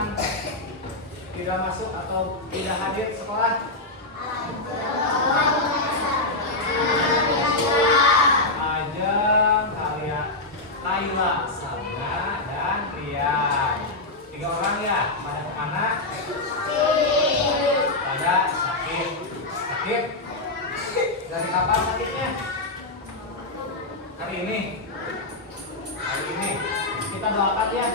yang tidak masuk atau tidak hadir sekolah? Ajeng, Kaila, Sabna, dan Rian. 3 orang ya. Pada kemana? Pada sakit. Sakit? Dari kapan sakitnya? Hari ini. Hari ini. Kita doakan ya.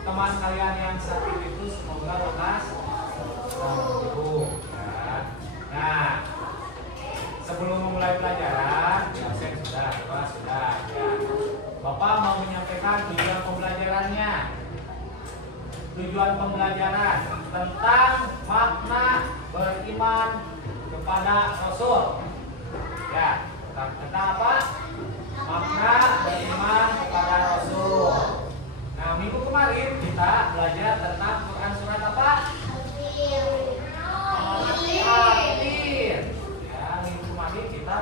Teman kalian yang sakit itu semoga lekas sembuh. Ya. Nah, sebelum memulai pelajaran, ya saya sudah. Ya. Bapak mau menyampaikan tujuan pembelajarannya. Tujuan pembelajaran tentang makna beriman kepada Rasul. Ya, tentang apa? Makna beriman kepada Rasul. Nah, minggu kemarin kita belajar tentang Quran surat apa? Atin. Ya, minggu kemarin kita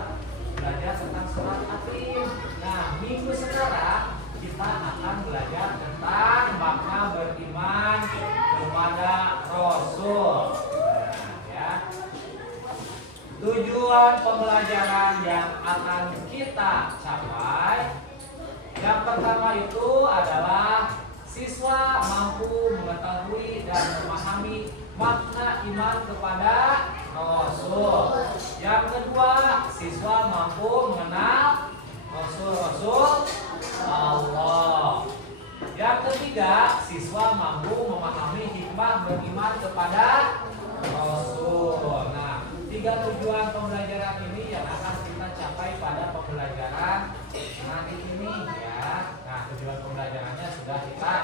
belajar tentang surat Atin. Nah, minggu sekarang kita akan belajar tentang makna beriman kepada Rasul. Nah, ya. Tujuan pembelajaran yang akan kita capai yang pertama itu adalah siswa mampu mengetahui dan memahami makna iman kepada Rasul. Yang kedua, siswa mampu mengenal Rasul Allah. Yang ketiga, siswa mampu memahami hikmah beriman kepada Rasul. Nah, 3 tujuan pembelajaran ini yang akan kita capai pada pembelajaran hari ini ya. Nah, tujuan pembelajarannya sudah kita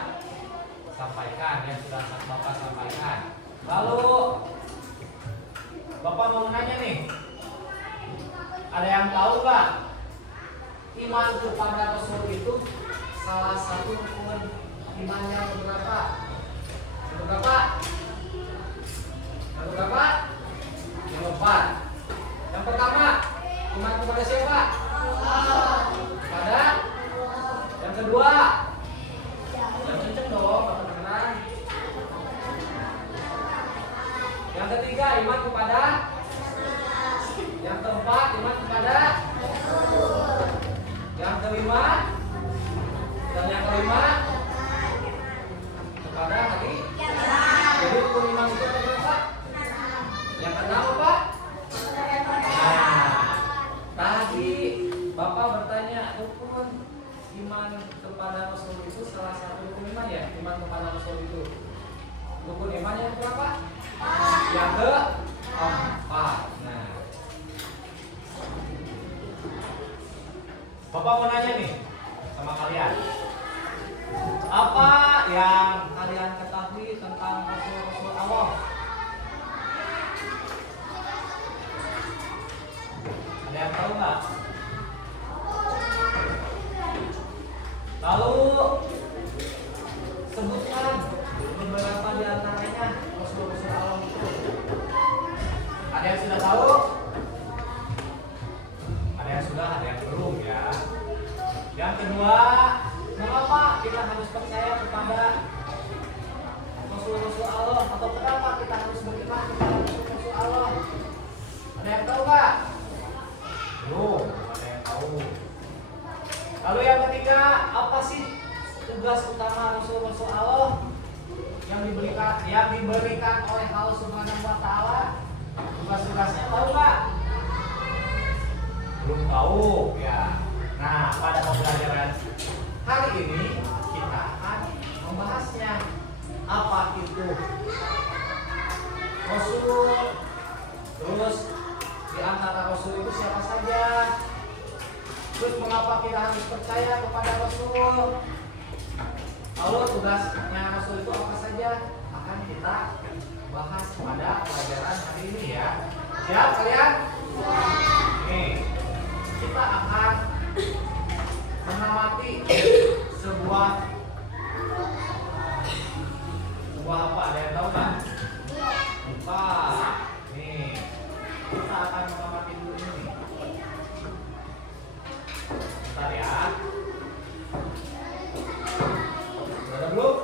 sampaikan ya, sudah Bapak sampaikan. Lalu Bapak mau nanya nih, ada yang tahu nggak iman kepada Rasul itu salah satu rukun imannya berapa? Berapa? Berapa? 4. Yang pertama, iman kepada siapa? Kepada. Yang kedua, yang kenceng dong, teman-teman. Yang ketiga, iman kepada. Yang keempat, iman kepada. Yang kelima, dan yang kelima kepada hari. Jadi rukun iman itu berapa? Yang keenam apa? Nah, tadi Bapak bertanya rukun iman kepada Rasul itu salah satu rukun iman ya? Iman kepada Rasul itu rukun iman yang berapa? Yang keempat. Nah, Bapak mau nanya nih sama kalian, apa yang kalian ketahui tentang Rasul Allah? Ada yang tahu nggak? Lalu sebutkan beberapa di antaranya Rasul-Rasul Allah itu. Ada yang sudah tahu? Ada yang sudah, ada yang belum ya. Yang kedua, mengapa kita harus percaya kepada Rasul-Rasul Allah, atau kenapa kita harus beriman kepada Rasul-Rasul Allah? Ada yang tahu nggak? Belum, ada yang tahu. Lalu yang ketiga, apa sih tugas utama Rasul-Rasul Allah yang diberikan oleh Allah Subhanahu wa taala? Tugas-tugasnya tahu nggak? Belum tahu ya. Nah, pada pembelajaran hari ini kita akan membahasnya. Apa itu Rasul? Terus di antara Rasul itu siapa saja? Terus mengapa kita harus percaya kepada Rasul? Lalu tugasnya Rasul itu apa saja? Akan kita bahas pada pelajaran hari ini ya. Siap kalian? Nih, kita akan mengamati sebuah apa? Ada yang tahu kan? Buka. Nih, kita akan mengamati dulu ini. Bentar ya. Sudah belum?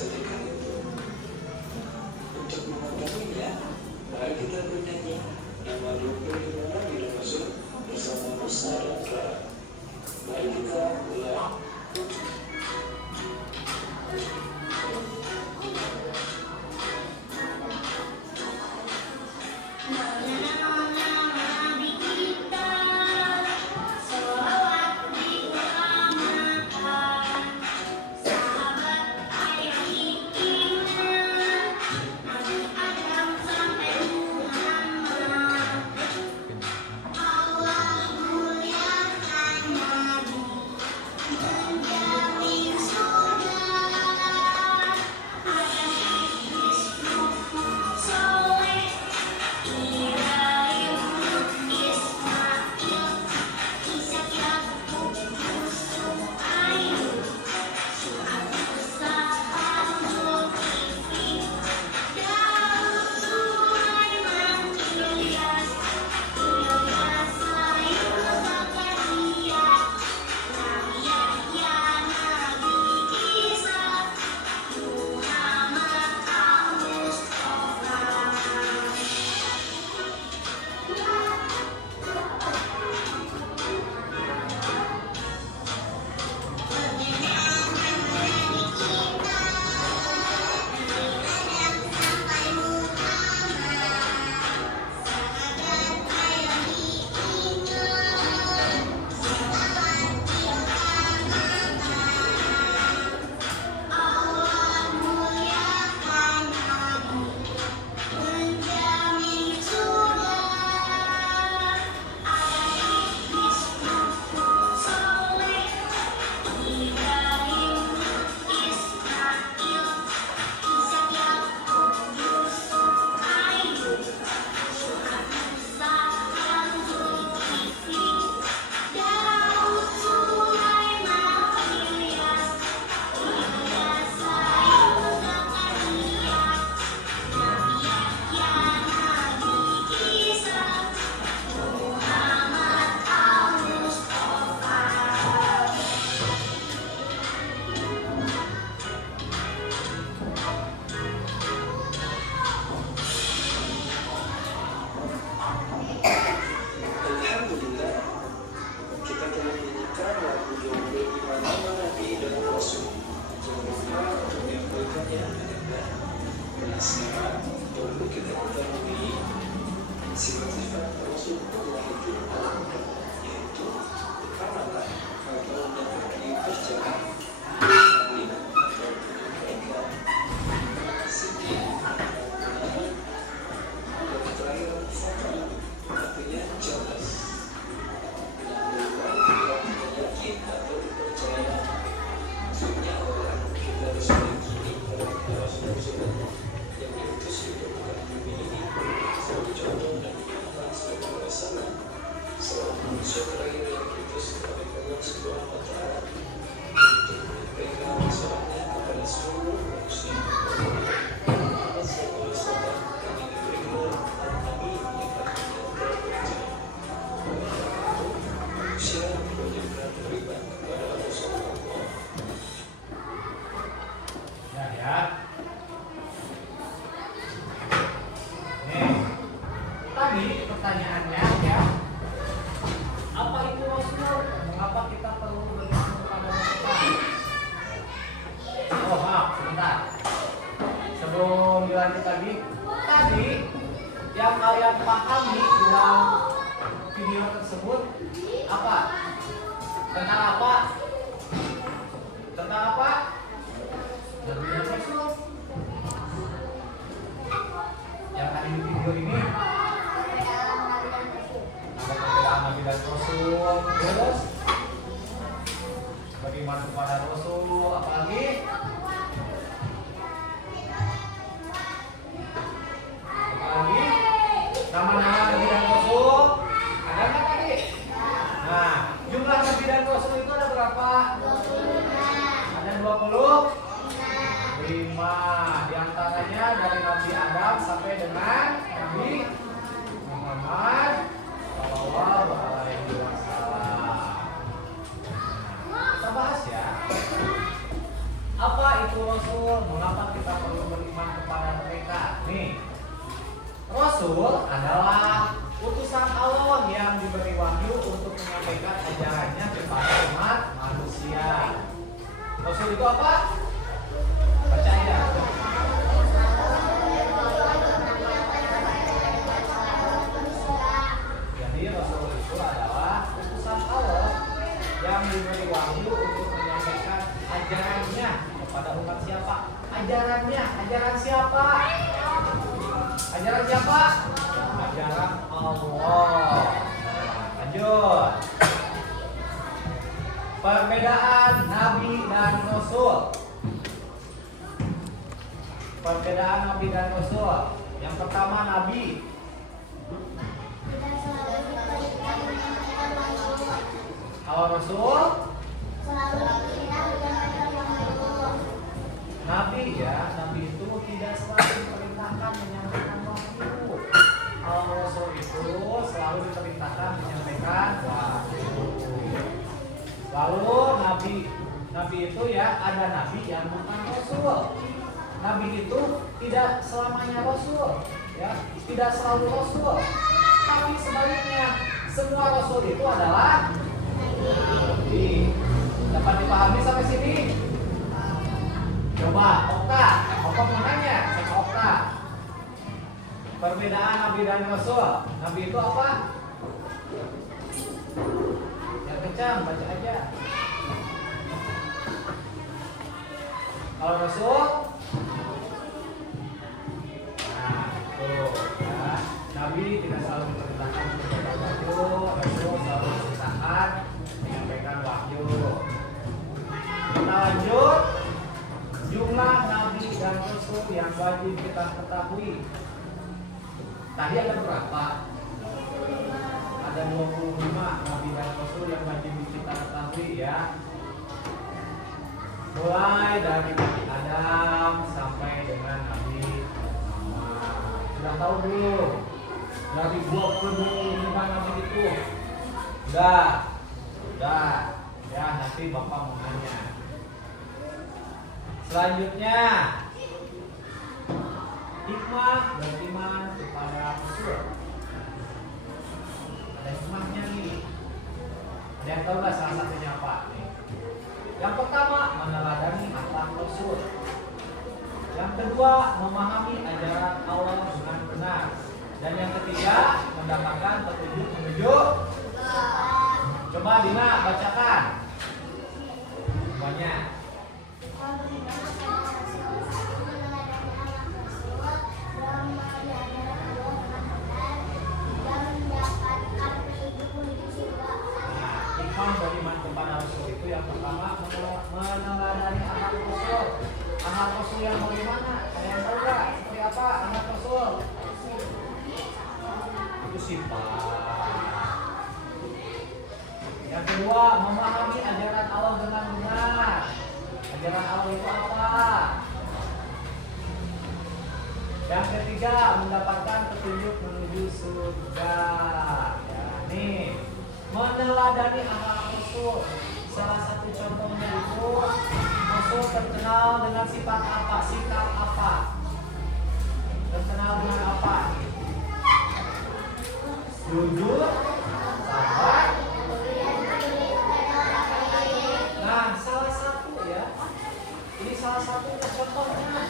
sedekah itu. Untuk mengetahuinya, mari kita bernyanyi nama rukun dimana bila masuk bersama Musa dan Clara. Mari kita mulai. Pertanyaannya ya, apa itu Rasul? Mengapa kita perlu beriman kepada Rasul? Oh maaf, sebentar. Sebelum dilanjut tadi yang kalian pahami dalam video tersebut apa? Tentang apa? Tentang apa? Tentang Rasul. Yang tadi di video ini Nabi dan Rasul, terus beriman kepada Rasul, apalagi nama-nama Nabi dan Rasul ada nggak tadi? Nah, jumlah Nabi dan Rasul itu ada berapa? itu Rasul? Mengapa kita perlu beriman kepada mereka? Nih, Rasul adalah utusan Allah yang diberi wahyu untuk menyampaikan ajarannya kepada umat manusia. Rasul itu apa? Baca aja. Jadi Rasul itu adalah utusan Allah yang diberi wahyu untuk menyampaikan ajarannya kepada umat siapa? Ajarannya, ajaran siapa? Ajaran siapa? Ajaran Allah. Lanjut. Perbedaan Nabi dan Rasul. Perbedaan Nabi dan Rasul. Yang pertama Nabi. Kalau Rasul? Nabi ya, Nabi itu tidak selalu diperintahkan menyampaikan wahyu. Kalau Rasul itu selalu diperintahkan menyampaikan wahyu. Lalu Nabi itu ya ada Nabi yang bukan Rasul. Nabi itu tidak selamanya Rasul, ya, tidak selalu Rasul. Tapi sebaliknya, semua Rasul itu adalah Nabi. Dapat dipahami sampai sini? Coba, Okta mau nanya sama Okta. Perbedaan Nabi dan Rasul. Nabi itu apa? Ya kencang, baca aja. Kalau Rasul, nah tuh ya. Nabi tidak selalu diperintahkan menyampaikan wahyu. Rasul selalu diperintahkan menyampaikan wahyu. Kita lanjut. Jumlah Nabi dan Rasul yang wajib kita ketahui. Tadi ada berapa? Ada 25 Nabi dan Rasul yang wajib kita ketahui ya. Mulai dari Nabi Adam sampai dengan Nabi Muhammad. Sudah tahu belum? Dari 25 Nabi itu? Sudah. Ya nanti Bapak mau nanya. Selanjutnya, hikmah beriman kepada Rasul. Ada hikmahnya nih. Ada yang tahu nggak salah satunya apa? Nih. Yang pertama, meneladani akhlak Rasul. Yang kedua, memahami ajaran Allah dengan benar. Dan yang ketiga, mendapatkan petunjuk menuju. Coba Dina bacakan semuanya. Hikmah beriman kepada Rasul itu yang pertama meneladani anak Rasul. Anak Rasul yang bagaimana? Ada yang tahu nggak? Seperti apa anak Rasul? Itu sifat. Yang kedua, memahami ajaran Allah dengan benar. Ajaran Allah itu apa? Yang ketiga, mendapatkan petunjuk menuju surga. Ya, nih, meneladani akhlak Rasul. Salah satu contohnya itu Rasul terkenal dengan sifat apa? Sikap apa? Terkenal dengan apa? Jujur, sabar. Nah, salah satu ya. Ini salah satu contohnya.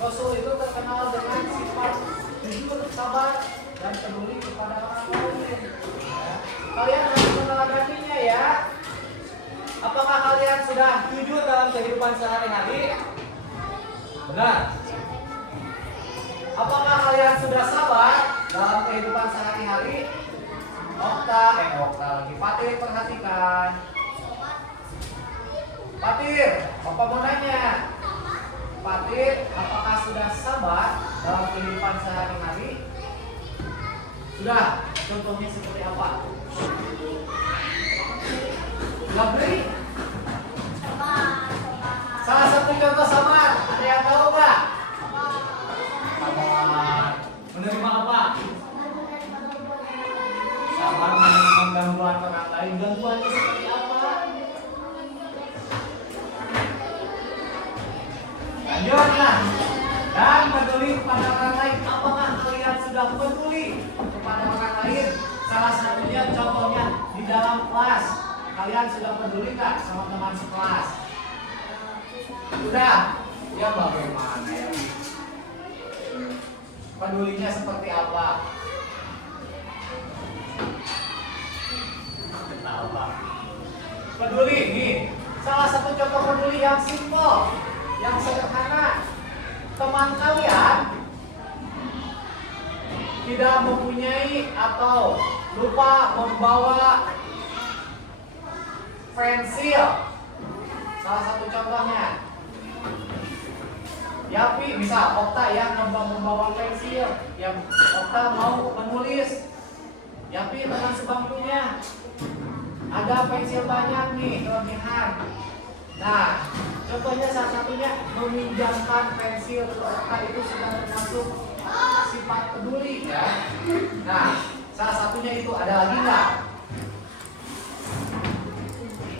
Rasul itu terkenal dengan sifat jujur, sabar, dan peduli kepada orang lain. Ya. Kalian harus meneladaninya ya. Apakah kalian sudah jujur dalam kehidupan sehari-hari? Benar. Apakah kalian sudah sabar dalam kehidupan sehari-hari? Okta lagi. Fatir, perhatikan. Fatir, Bapak mau nanya. Fatir, apakah sudah sabar dalam kehidupan sehari-hari? Sudah. Contohnya seperti apa? Gabri? Salah satu contoh sabar. Ada yang tahu nggak? Sabar. Menerima apa? Sabar menerima gangguan orang lain. Gangguannya seperti apa? Lanjut nah. Dan peduli kepada orang lain. Apakah kalian sudah peduli kepada orang lain? Salah satunya contohnya di dalam kelas. Kalian sudah peduli nggak sama teman sekelas? Sudah? Ya bagaimana ya? Pedulinya seperti apa? Tahu Pak. Peduli nih. Salah satu contoh peduli yang simpel, yang sederhana. Teman kalian tidak mempunyai atau lupa membawa pensil. Salah satu contohnya. Yapi, misal Okta yang membawa pensil, yang Okta mau menulis. Yapi teman sebangkunya ada pensil banyak nih, kelebihan. Nah, contohnya salah satunya meminjamkan pensil ke Okta itu sudah termasuk sifat peduli ya. Nah, salah satunya itu ada lagi nggak?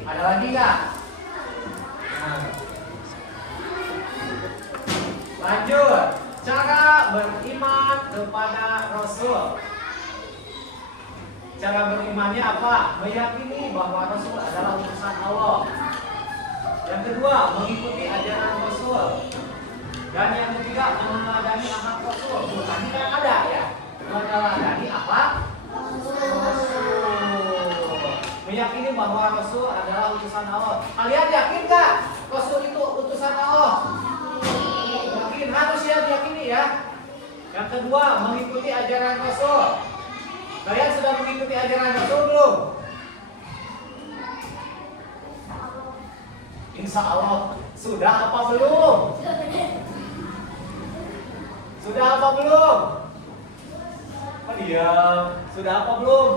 Ada lagi nggak? Nah. Lanjut, cara beriman kepada Rasul. Cara berimannya apa? Meyakini bahwa Rasul adalah utusan Allah. Yang kedua, mengikuti ajaran Rasul. Dan yang ketiga, meneladani akhlak Rasul. Tadi kan ada ya, meneladani akhlak Rasul. Meyakini bahwa Rasul adalah utusan Allah. Kalian yakin nggak Rasul itu utusan Allah? Yakin, harus ya diyakini ya. Yang kedua, mengikuti ajaran Rasul. Kalian sudah mengikuti ajaran Rasul belum? Insya Allah sudah apa belum? Sudah apa belum? Oh diam. Sudah apa belum?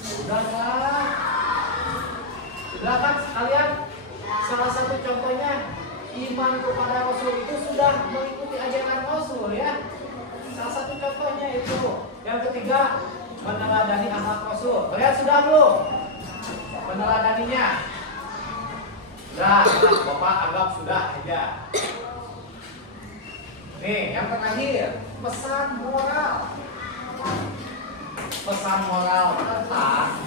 Sudah kan? Sudah kan kalian? Salah satu contohnya iman kepada Rasul itu sudah mengikuti ajaran Rasul ya. Salah satu contohnya itu. Yang ketiga, meneladani akhlak Rasul. Kalian sudah belum meneladaninya? Sudah, Bapak anggap sudah aja. Nih, yang terakhir, pesan moral. Pesan moral tentang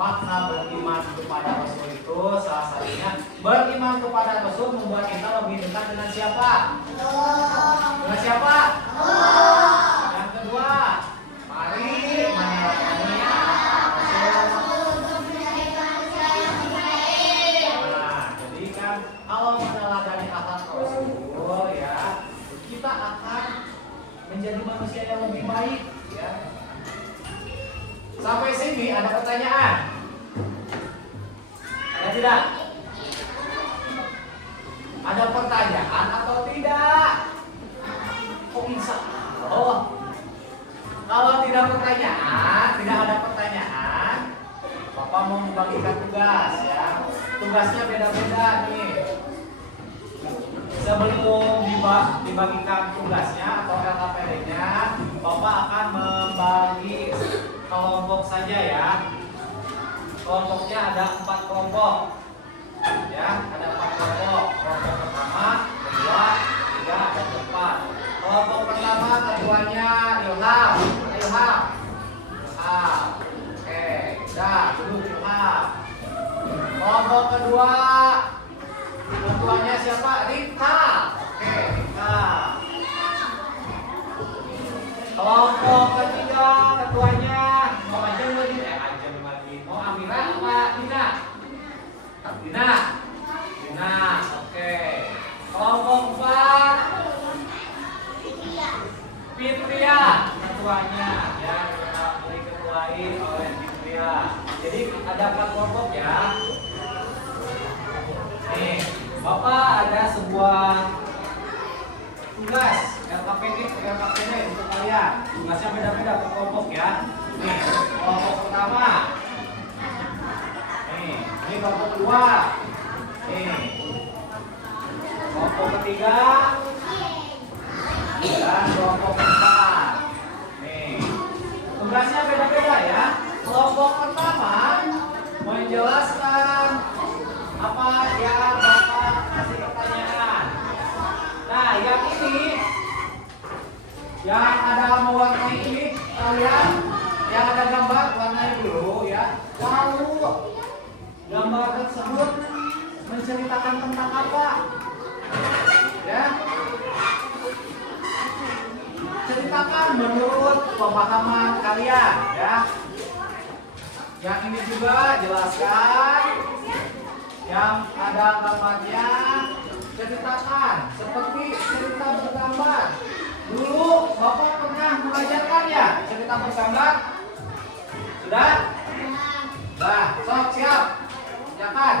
makna beriman kepada Rasul itu salah satunya beriman kepada Rasul membuat kita lebih dekat dengan siapa? Dengan siapa? Yang kedua, mari meneladani kalau meneladani akhlak Rasul ya, kita akan menjadi manusia yang lebih baik ya. Sampai sini ada pertanyaan? Ada tidak? Ada pertanyaan atau tidak? Oh insya Allah. Kalau tidak pertanyaan, tidak ada pertanyaan, Bapak mau membagikan tugas ya. Tugasnya beda-beda nih. Sebelum dibagikan tugasnya atau LKPD-nya, Bapak akan membagi kelompok saja ya. Kelompoknya ada 4 kelompok. Ya, ada 4 kelompok. Kelompok pertama, kedua, ketiga, dan keempat. Kelompok pertama keduanya Ilham. Ilham. Oke, udah duduk Ilham. Kelompok kedua ketuanya siapa? Rita. Oke, Rita. Kelompok ketiga ketuanya mau Ajeng lagi? Ajeng lagi. Mau Amira apa Dina? Dina. Dina. Oke. Kelompok 4 Fitria ketuanya ya, diketuai oleh Fitria. Jadi ada 4 kelompok ya. Nih, Bapak ada sebuah tugas LKPD untuk kalian. Tugasnya beda-beda per kelompok ya. Nih, kelompok pertama. Nih, ini kelompok kedua. Nih, kelompok ketiga. Dan kelompok keempat. Nih, tugasnya beda-beda ya. Kelompok pertama menjelaskan apa yang Bapak kasih pertanyaan. Yang ada mewarnai ini kalian, yang ada gambar warnai dulu ya. Lalu gambar tersebut menceritakan tentang apa? Ya. Ceritakan menurut pemahaman kalian ya. Yang ini juga jelaskan. Yang ada gambarnya ceritakan seperti cerita bergambar. Dulu Bapak pernah mengajarkan ya cerita bergambar? Sudah? Nah, sok siap. Silakan.